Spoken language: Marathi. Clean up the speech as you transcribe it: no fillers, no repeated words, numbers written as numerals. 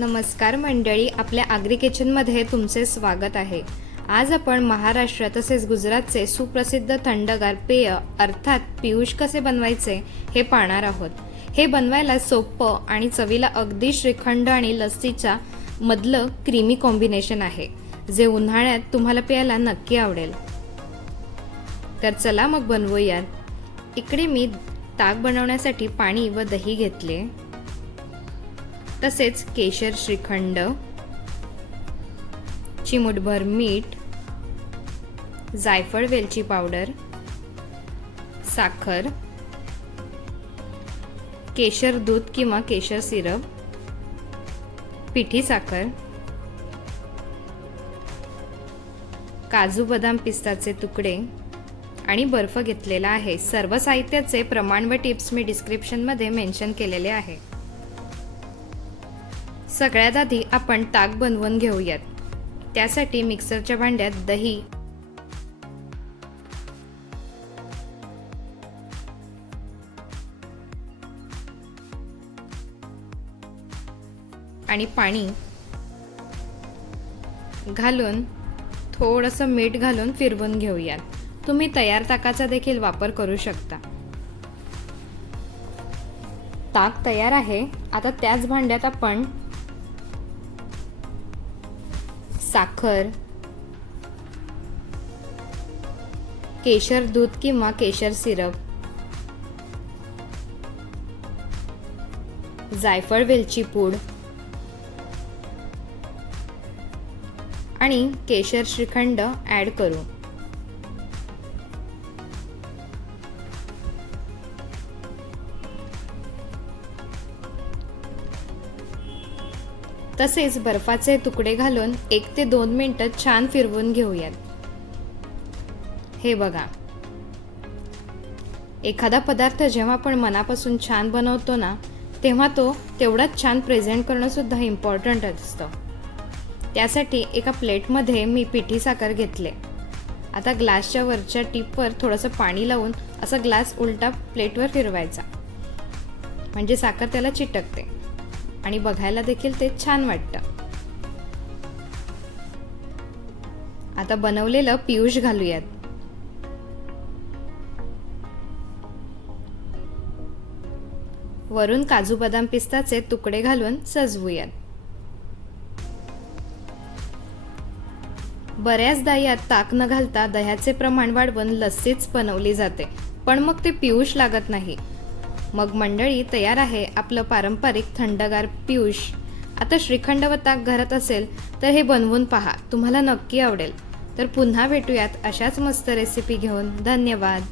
नमस्कार मंडळी, आपल्या आगरी किचनमध्ये तुमचे स्वागत आहे। आज आपण महाराष्ट्र तसेच गुजरातचे सुप्रसिद्ध थंडगार पेय अर्थात पियुष कसे बनवायचे हे पाहणार आहोत। हे बनवायला सोपं आणि चवीला अगदी श्रीखंड आणि लस्सीच्या मधलं क्रीमी कॉम्बिनेशन आहे, जे उन्हाळ्यात तुम्हाला प्यायला नक्की आवडेल। तर चला मग बनवूयात। इकडे मी ताक बनवण्यासाठी पाणी व दही घेतले, तसेच केशर श्रीखंड, चिमूटभर मीठ, जायफळ वेलची पावडर, साखर, केशर दूध किंवा केशर सिरप, पिठी साखर, काजू बदाम पिस्ताचे तुकडे आणि बर्फ घेतलेला आहे। सर्व साहित्याचे प्रमाण व टिप्स मी डिस्क्रिप्शन मध्ये मेन्शन केलेले आहे। सगळ्यात आधी आपण ताक बनवून घेऊयात। त्यासाठी मिक्सरच्या भांड्यात दही, आणि पाणी घालून थोडंसं मीठ घालून फिरवून घेऊयात। तुम्ही तयार ताकाचा देखील वापर करू शकता। ताक तयार आहे। आता त्याच भांड्यात आपण साखर, केशर दूध किंवा केशर सिरप, जायफळ वेलची पूड आणि केशर श्रीखंड ॲड करू। तसेच बर्फाचे तुकडे घालून 1 ते 2 मिनिटं छान फिरवून घेऊयात। हे बघा, एखादा पदार्थ जेव्हा आपण मनापासून छान बनवतो ना, तेव्हा तो तेवढाच छान प्रेझेंट करणं सुद्धा इम्पॉर्टंट असतं। त्यासाठी एका प्लेटमध्ये मी पिठी साखर घेतले। आता ग्लासच्या वरच्या टिपवर थोडंसं पाणी लावून असा ग्लास उलटा प्लेटवर फिरवायचा, म्हणजे साखर त्याला चिटकते आणि बघायला देखील ते छान वाटतं। आता बनवलेलं पियुष घालूयात। वरून काजू बदाम पिस्ताचे तुकडे घालून सजवूयात। बऱ्याचदा यात ताक न घालता दह्याचे प्रमाण वाढवून लस्सीच बनवली जाते, पण मग ते पियुष लागत नाही। मग मंडळी, तयार आहे आपलं पारंपरिक थंडगार पियुष। आता श्रीखंड व ताक घरात असेल तर हे बनवून पहा, तुम्हाला नक्की आवडेल। तर पुन्हा भेटूयात अशाच मस्त रेसिपी घेऊन। धन्यवाद।